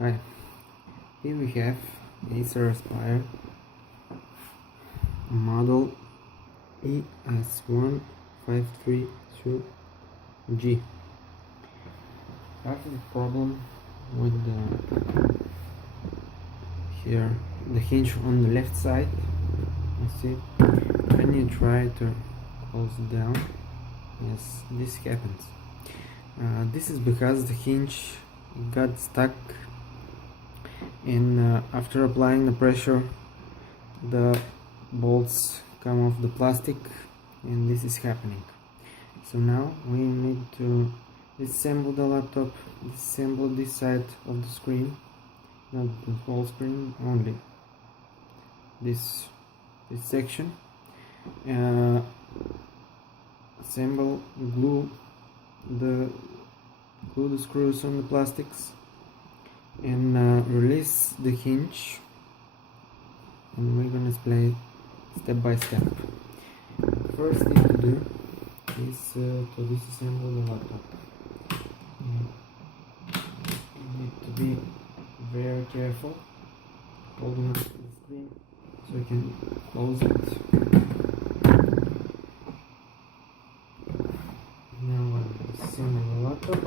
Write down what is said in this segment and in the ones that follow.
Hi, here we have Acer Aspire model ES1532G. I have a problem with the hinge on the left side. You see, when you try to close it down, yes, this happens. This is because the hinge got stuck, and after applying the pressure, the bolts come off the plastic, and this is happening. So now we need to disassemble the laptop, disassemble this side of the screen, not the whole screen, only this section. Assemble, glue the screws on the plastics, and release the hinge, and we're gonna play step by step. First thing to do is to disassemble the laptop. You need to be very careful holding up the screen so you can close it. Now I'll disassemble the laptop.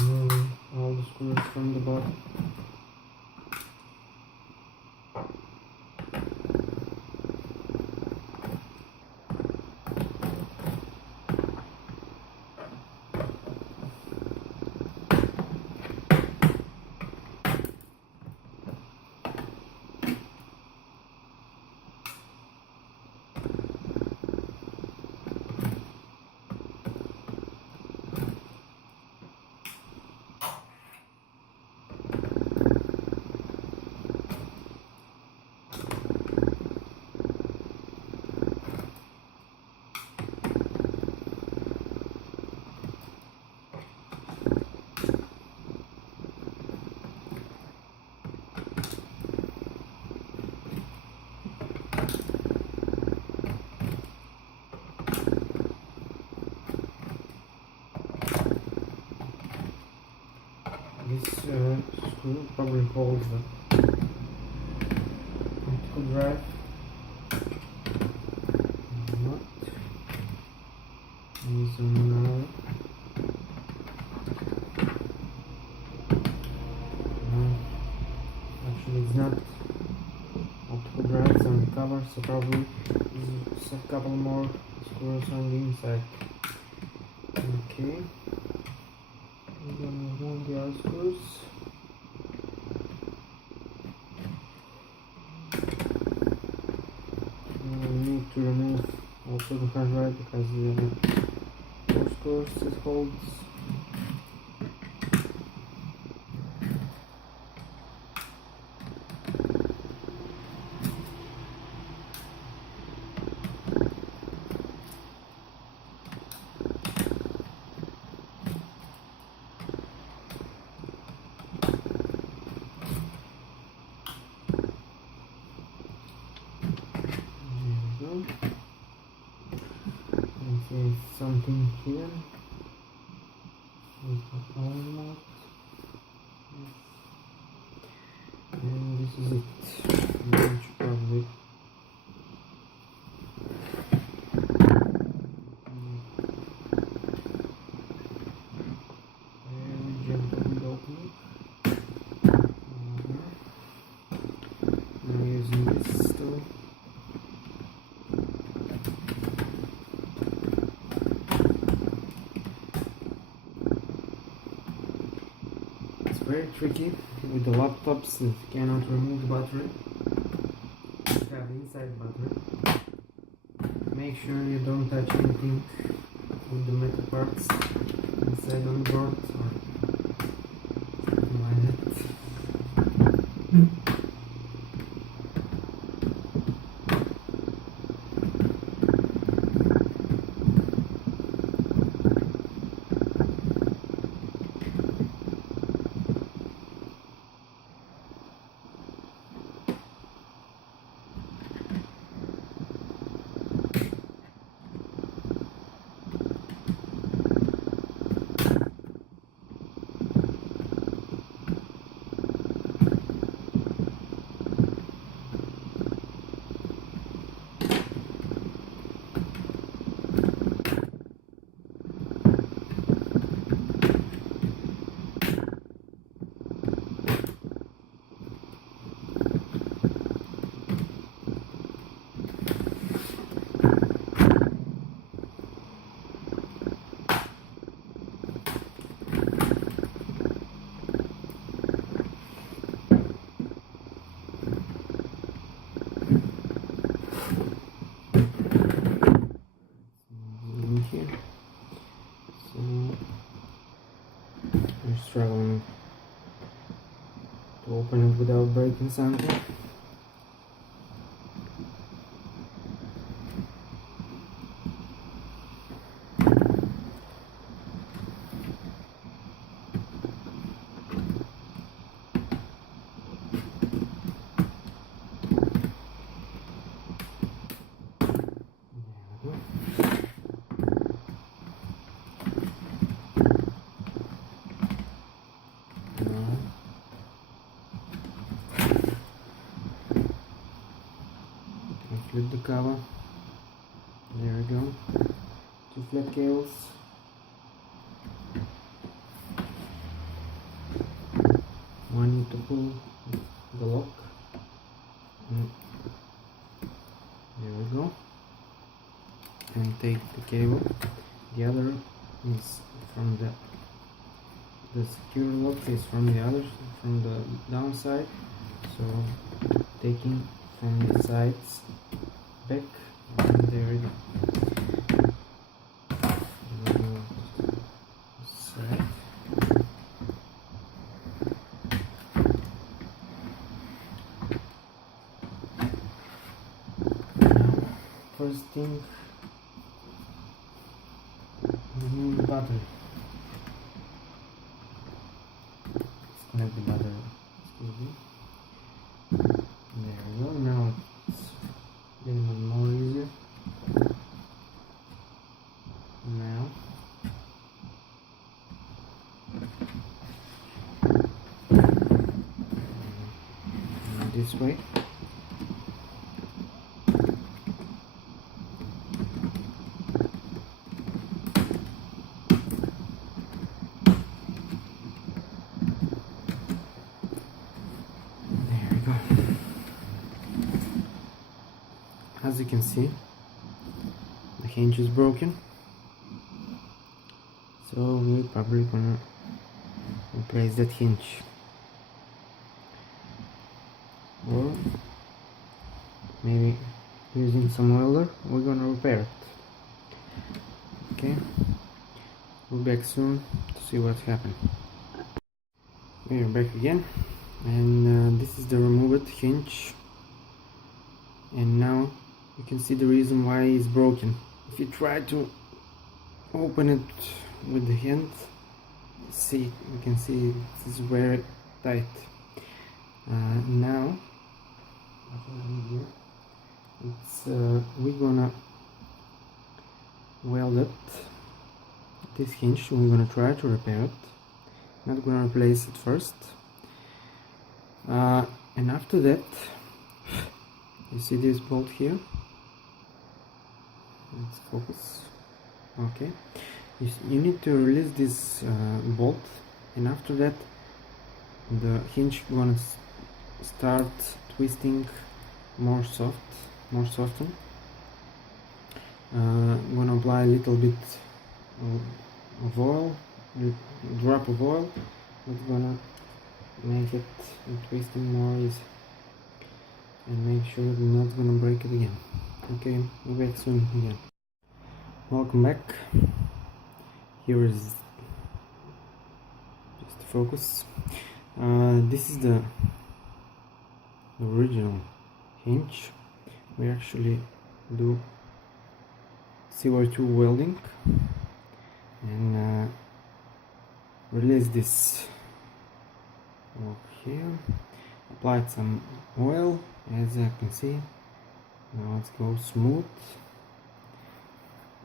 Removing all the screws from the bottom. This screw probably holds the optical drive. Not. Use another. Actually, it's not optical drive, it's on the cover, so probably there's a couple more screws on the inside. Okay. We're gonna remove the other screws. We need to remove also the hard drive because the four screws it holds. There's something here. We've got all that. And this is it. Which probably very gentle with opening. Now using this tool. Very tricky with the laptops that cannot remove the battery. You have inside battery. Make sure you don't touch anything with the metal parts inside on the board or something like that. struggling to open it without breaking something. Flip the cover. There we go. 2 flat cables. One need to pull the lock. There we go. And take the cable. The other is from the secure lock is from the downside. So taking from the sides back, and there we go. Side. Now, first thing, remove the battery. Disconnect the battery. Excuse me. There we go. Now it's getting more easier. Now this way. There we go. As you can see, the hinge is broken, so we're probably gonna replace that hinge, or maybe using some welder we're gonna repair it. Okay, we'll be back soon to see what's happened. We're back again, and this is the removed hinge, and now you can see the reason why it's broken. If you try to open it with the hand, see, you can see it's very tight. Now it's we're gonna weld it, this hinge. We're gonna try to repair it, not gonna replace it first, and after that, you see this bolt here. Let's focus. Okay, you need to release this bolt, and after that the hinge gonna start twisting more soften. I'm gonna apply a little bit of oil, a drop of oil. It's gonna make it twisting more easy, and make sure the nut's gonna break it again. Okay, we'll be back soon again. Welcome back. Here is just to focus. This is the original hinge. We actually do CO2 welding and release this over here. Applied some oil, as you can see. Now it goes smooth.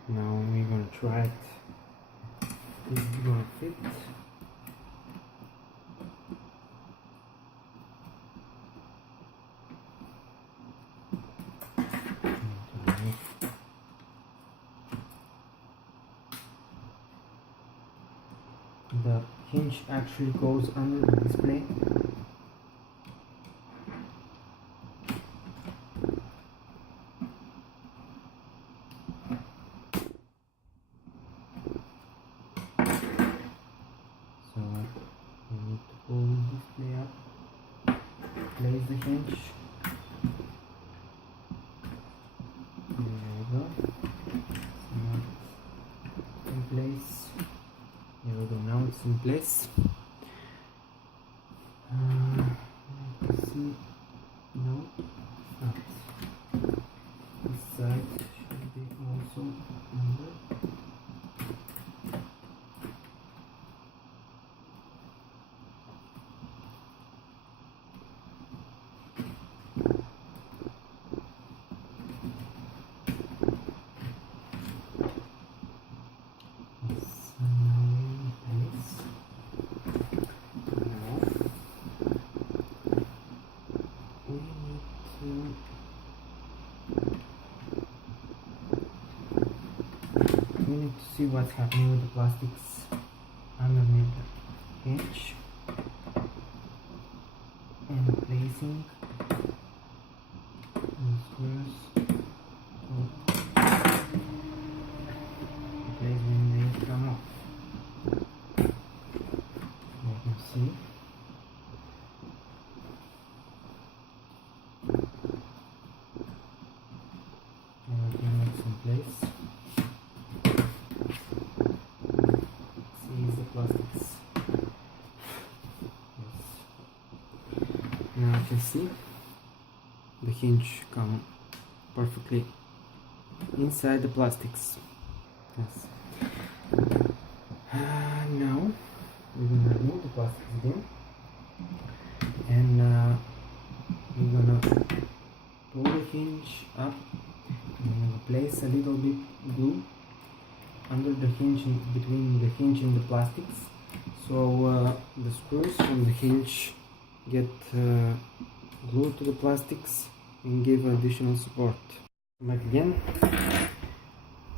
Now we're gonna try it. This is gonna fit. The hinge actually goes under the display. So you need to pull the display up, place the hinge. There we go. It's in place. There we go. Now it's in place. to see what's happening with the plastics underneath the hinge and placing the screws in place when they come off. You can see everything looks in place. See the plastics. Yes. Now you can see the hinge come perfectly inside the plastics. Yes. Now we're gonna remove the plastics again, and we're gonna pull the hinge up. I'm gonna place a little bit glue under the hinge, between the hinge and the plastics, so the screws from the hinge get glued to the plastics and give additional support. Back again,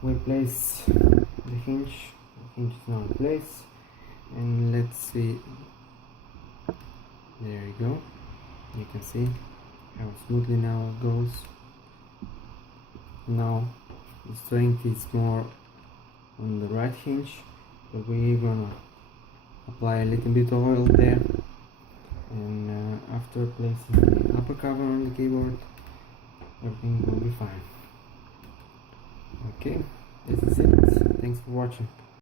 we place the hinge. The hinge is now in place, and let's see. There you go. You can see how smoothly now it goes. Now the strength is more on the right hinge, but we're gonna apply a little bit of oil there, and after placing the upper cover on the keyboard, everything will be fine. Okay, this is it. Thanks for watching.